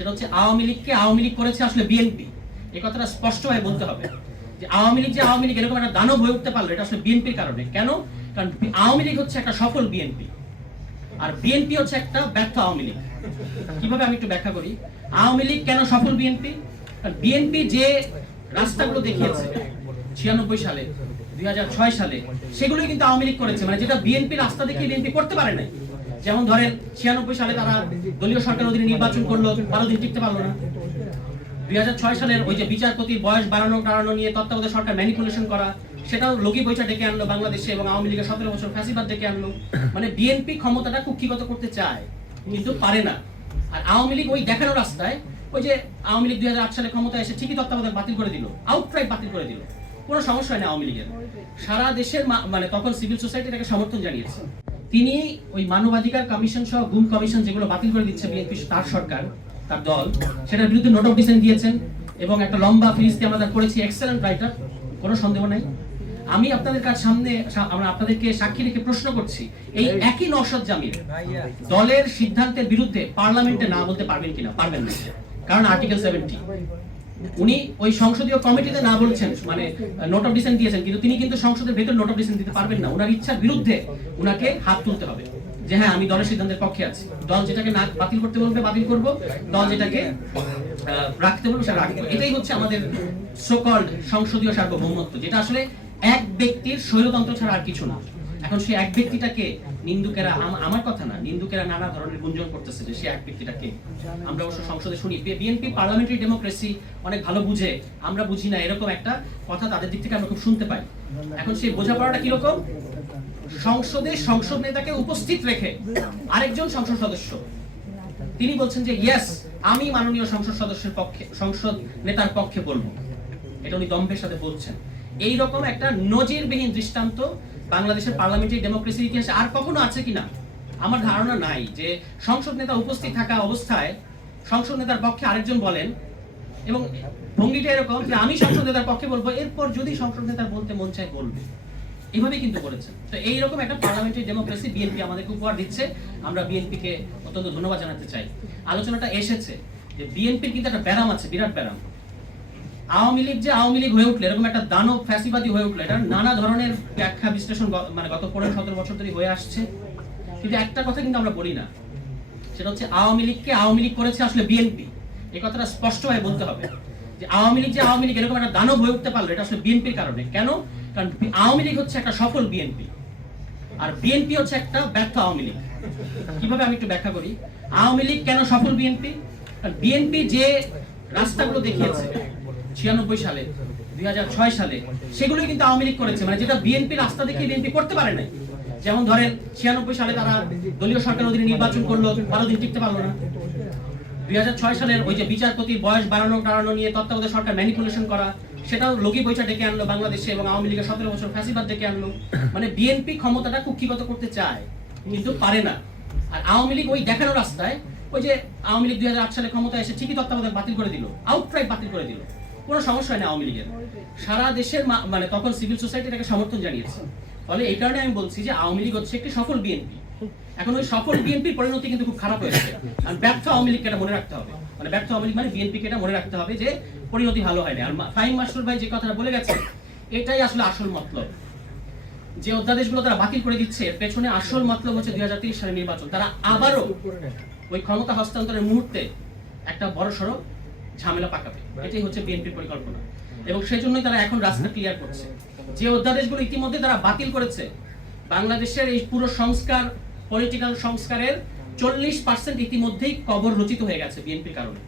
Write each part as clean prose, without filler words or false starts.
সেটা হচ্ছে আওয়ামী লীগ করেছে আসলে বিএনপি। এই কথাটা স্পষ্টভাবে বলতে হবে যে আওয়ামী লীগ এরকম একটা দানব হয়ে উঠতে পারলো এটা আসলে বিএনপির কারণে। কেন? কারণ আওয়ামী লীগ হচ্ছে একটা সফল বিএনপি, আর বিএনপি হচ্ছে একটা ব্যর্থ আওয়ামী লীগ। কিভাবে আমি একটু ব্যাখ্যা করি। আওয়ামী লীগ কেন সফল বিএনপি? কারণ বিএনপি যে রাস্তাগুলো দেখিয়েছে 96 সালে 2006 সালে, সেগুলোই কিন্তু আওয়ামী লীগ করেছে। মানে যেটা বিএনপি রাস্তা দেখিয়ে বিএনপি করতে পারে নাই। যেমন ধরেন 96 সালে তারা দলীয় সরকার অধীনে নির্বাচন করলো, 12 দিন টিকতে পারলো না। 2006 সালের ওই যে বিচারপতির বয়স বাড়ানো নিয়ে তত্ত্বাবধায়ক সরকার ম্যানিপুলেশন করা, সেটাও লগি বৈঠা ডেকে আনলো বাংলাদেশে, এবং আওয়ামী লীগের 17 বছর ফ্যাসিবাদ ডেকে আনলো। মানে বিএনপি ক্ষমতাটা কুক্ষিগত করতে চায় কিন্তু পারে না। আর আওয়ামী লীগ ওই দেখানো রাস্তায়, ওই যে আওয়ামী লীগ 2008 সালে ক্ষমতায় এসে ঠিকই তত্ত্বাবধায়ক বাতিল করে দিল, আউটরাইট বাতিল করে দিল, কোনো সমস্যা হয় না আওয়ামী লীগের। সারা দেশের মানে তখন সিভিল সোসাইটি তাকে সমর্থন জানিয়েছে। তিনি ওই মানবাধিকার কমিশন সহ গুম কমিশন যেগুলো বাতিল করে দিচ্ছে বিএনপি, তার সরকার, তার দল, সেটার বিরুদ্ধে নোট অফ ডিসেন্ট দিয়েছেন এবং একটা লম্বা ফিরিস্তি আমরা করেছি। এক্সেলেন্ট রাইটার, কোনো সন্দেহ নাই। আমি আপনাদের কাছে সামনে আমরা আপনাদেরকে সাক্ষী রেখে প্রশ্ন করছি, এই একই নওশাদ জামিল দলের সিদ্ধান্তের বিরুদ্ধে পার্লামেন্টে না বলতে পারবেন কিনা? পারবেন না, কারণ আর্টিকেল 70। উনি ওই সংসদীয় কমিটিতে না বলছেন, মানে নোট অফ ডিসেন্ট দিয়েছেন, কিন্তু তিনি কিন্তু সংসদের ভেতর নোট অফ ডিসেন্ট দিতে পারবেন না। ওনার ইচ্ছার বিরুদ্ধে উনাকে হাত তুলতে হবে যে হ্যাঁ আমি দলের সিদ্ধান্তের পক্ষে আছি। দল যেটাকে না বাতিল করতে বলবে বাতিল করব, দল যেটাকে রাখতে বলবে সেটা রাখবো। এটাই হচ্ছে আমাদের সোকল্ড সংসদীয় সার্বভৌমত্ব, যেটা আসলে এক ব্যক্তির স্বৈরতন্ত্র ছাড়া আর কিছু না। এখন সেই এক ব্যক্তিটাকে নিন্দুকেরা, আমার কথা না, নিন্দুকেরা নানা ধরনের গুঞ্জন করতেছে যে সে এক ব্যক্তিটাকে। আমরা অবশ্য সংসদে শুনি বিএনপি পার্লামেন্টারি ডেমোক্রেসি অনেক ভালো বুঝে, আমরা বুঝি না, এরকম একটা কথা তাদের দিক থেকে আমরা খুব শুনতে পাই। এখন সেই বোঝাপড়াটা কিরকম? সংসদে সংসদ নেতাকে উপস্থিত রেখে আরেকজন সংসদ সদস্য তিনি বলছেন যে ইয়েস আমি মাননীয় সংসদ সদস্যের পক্ষে, সংসদ নেতার পক্ষে বলবো। এটা উনি দম্ভের সাথে বলছেন। এই রকম একটা নজিরবিহীন দৃষ্টান্ত বাংলাদেশের পার্লামেন্টারি ডেমোক্রেসির ইতিহাসে আর কখনো আছে কিনা আমার ধারণা নাই, যে সংসদ নেতা উপস্থিত থাকা অবস্থায় সংসদ নেতার পক্ষে আরেকজন বলেন, এবং ভঙ্গিটা এরকম যে আমি সংসদ নেতার পক্ষে বলবো, এরপর যদি সংসদ নেতার বলতে মন চায় বলবে। এভাবে কিন্তু করেছেন। তো এইরকম একটা পার্লামেন্টারি ডেমোক্রেসি বিএনপি আমাদেরকে উপহার দিচ্ছে। আমরা বিএনপিকে অত্যন্ত ধন্যবাদ জানাতে চাই। আলোচনাটা এসেছে যে বিএনপির কিন্তু একটা ব্যারাম আছে, বিরাট ব্যারাম। আওয়ামী লীগ যে আওয়ামী লীগ হয়ে উঠলো, এরকম একটা দানব ফ্যাসিবাদী হয়ে উঠলো, এটা নানা ধরনের ব্যাখ্যা বিশ্লেষণ মানে গত 15-17 বছর ধরে হয়ে আসছে। কিন্তু একটা কথা কিন্তু আমরা বলি না, সেটা হচ্ছে আওয়ামী লীগ করেছে আসলে বিএনপি। এই কথাটা স্পষ্টভাবে বলতে হবে যে আওয়ামী লীগ এরকম একটা দানব হয়ে উঠতে পারলো এটা আসলে বিএনপির কারণে। কেন? কারণ আওয়ামী লীগ হচ্ছে একটা সফল বিএনপি, আর বিএনপি হচ্ছে একটা ব্যর্থ আওয়ামী লীগ। কিভাবে আমি একটু ব্যাখ্যা করি। আওয়ামী লীগ কেন সফল বিএনপি? কারণ বিএনপি যে রাস্তাগুলো দেখিয়েছে 96 সালে 2006 সালে, সেগুলোই কিন্তু আওয়ামী লীগ করেছে। মানে যেটা বিএনপি রাস্তা দেখিয়ে বিএনপি করতে পারে নাই। যেমন ধরেন 96 সালে তারা দলীয় সরকার অধীনে নির্বাচন করলো, 12 দিন টিকতে পারলো না। 2006 সালের ওই যে বিচারপতির বয়স বাড়ানো নিয়ে তত্ত্বাবধায়ক সরকার ম্যানিপুলেশন করা, সেটাও লগি বৈঠা ডেকে আনলো বাংলাদেশে, এবং আওয়ামী লীগের 17 বছর ফ্যাসিবাদ ডেকে আনলো। মানে বিএনপি ক্ষমতাটা কুক্ষিগত করতে চায় কিন্তু পারে না। আর আওয়ামী লীগ ওই দেখানো রাস্তায়, ওই যে আওয়ামী লীগ 2008 সালে ক্ষমতায় এসে ঠিকই তত্ত্বাবধায়ক বাতিল করে দিল, আউটরাইট বাতিল করে দিল, কোনো সমস্যা হয় না আওয়ামী লীগের। সারা দেশের মানে তখন সিভিল সোসাইটি তাকে সমর্থন জানিয়েছে। ফলে এই কারণে আমি বলছি যে আওয়ামী লীগ হচ্ছে একটি সফল বিএনপি। এখন ওই সফল বিএনপির পরিণতি কিন্তু খুব খারাপ হয়েছে। আর ব্যর্থ আওয়ামী লীগকে এটা মনে রাখতে হবে, মানে ব্যর্থ আওয়ামী লীগ মানে বিএনপিকে এটা মনে রাখতে হবে যে পরিণতি ভালো হয় না। আর ফাহিম মাসরুর ভাই যে কথাটা বলে গেছে, এটাই আসলে আসল মতলব। যে অধ্যাদেশগুলো তারা বাতিল করে দিচ্ছে, পেছনে আসল মতলব হচ্ছে 2023 সালের নির্বাচন। তারা আবারও ওই ক্ষমতা হস্তান্তরের মুহূর্তে একটা বড়সড় ঝামেলা পাকাবে, এটাই হচ্ছে বিএনপির পরিকল্পনা। এবং সেই জন্যই তারা এখন রাস্তা ক্লিয়ার করছে। যে অধ্যাদেশগুলো ইতিমধ্যে তারা বাতিল করেছে, বাংলাদেশের এই পুরো সংস্কার, পলিটিক্যাল সংস্কারের 40% ইতিমধ্যেই কবর রচিত হয়ে গেছে বিএনপির কারণে।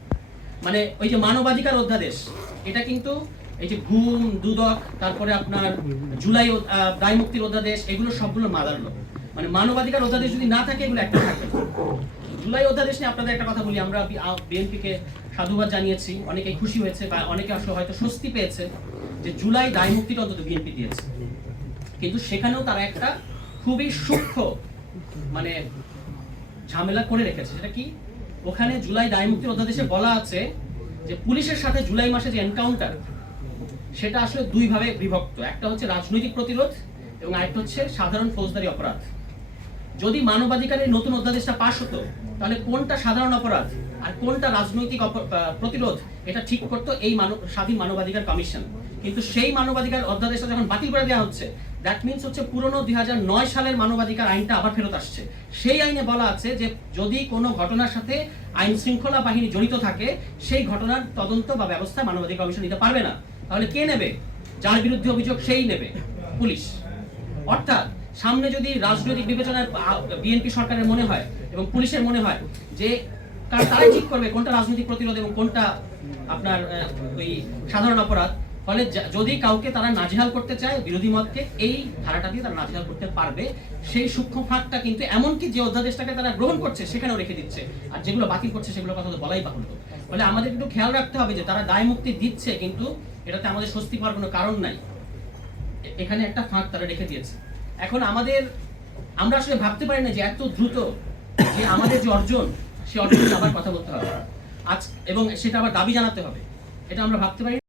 মানে ওই যে মানবাধিকার অধ্যাদেশ, এটা কিন্তু এই যে গুম, দুদক, তারপরে আপনার জুলাই দায় মুক্তির অধ্যাদেশ, এগুলো সবগুলো মাদারলো। মানে মানবাধিকার অধ্যাদেশ যদি না থাকে এগুলো একটা থাকবে না। জুলাই অধ্যাদেশ নিয়ে আপনাদের একটা কথা বলি, আমরা বিএনপিকে সাধুবাদ জানিয়েছি, অনেকেই খুশি হয়েছে বা অনেকে আসলে হয়তো স্বস্তি পেয়েছে যে জুলাই দায় মুক্তিটা অন্তত বিএনপি দিয়েছে। কিন্তু সেখানেও তারা একটা খুবই সূক্ষ্ম মানে ঝামেলা করে রেখেছে। সেটা কি? ওখানে জুলাই দায় মুক্তির অধ্যাদেশে বলা আছে যে পুলিশের সাথে জুলাই মাসে যে এনকাউন্টার, সেটা আসলে দুই ভাবে বিভক্ত। একটা হচ্ছে রাজনৈতিক প্রতিরোধ এবং আরেকটা হচ্ছে সাধারণ ফৌজদারি অপরাধ। যদি মানবাধিকারের নতুন অধ্যাদেশটা পাস হতো, তাহলে কোনটা সাধারণ অপরাধ আর কোনটা রাজনৈতিক প্রতিরোধ এটা ঠিক করতো এই স্বাধীন মানবাধিকার কমিশন। কিন্তু সেই মানবাধিকার অধ্যাদেশটা যখন বাতিল করে দেওয়া হচ্ছে, দ্যাট মিনস হচ্ছে পুরনো 2009 সালের মানবাধিকার আইনটা আবার ফেরত আসছে। সেই আইনে বলা আছে যে যদি কোনো ঘটনার সাথে আইন শৃঙ্খলা বাহিনী জড়িত থাকে, সেই ঘটনার তদন্ত বা ব্যবস্থা মানবাধিকার কমিশন নিতে পারবে না। তাহলে কে নেবে? যার বিরুদ্ধে অভিযোগ সেই নেবে, পুলিশ। অর্থাৎ সামনে যদি রাজনৈতিক বিবেচনায় বিএনপি সরকারের মনে হয় এবং পুলিশের মনে হয় যে, কারণ তারাই ঠিক করবে কোনটা রাজনৈতিক প্রতিরোধ এবং কোনটা আপনার ওই সাধারণ অপরাধ। ফলে যদি কাউকে তারা নাজেহাল করতে চায়, বিরোধী মতকে এই ধারাটা দিয়ে তারা নাজেহাল করতে পারবে। সেই সূক্ষ্ম ফাঁকটা কিন্তু এমনকি যে অধ্যাদেশটাকে তারা গ্রহণ করছে সেখানেও রেখে দিচ্ছে, আর যেগুলো বাতিল করছে সেগুলো কথা তো বলাই বাহুল্য। ফলে আমাদের কিন্তু খেয়াল রাখতে হবে যে তারা দায় মুক্তি দিচ্ছে, কিন্তু এটাতে আমাদের স্বস্তি পাওয়ার কোনো কারণ নাই। এখানে একটা ফাঁক তারা রেখে দিয়েছে। এখন আমরা আসলে ভাবতে পারি না যে এত দ্রুত যে আমাদের যে অর্জন, সেই অর্জন আবার কথা বলতে হবে আজ, এবং সেটা আবার দাবি জানাতে হবে, এটা আমরা ভাবতে পারি না।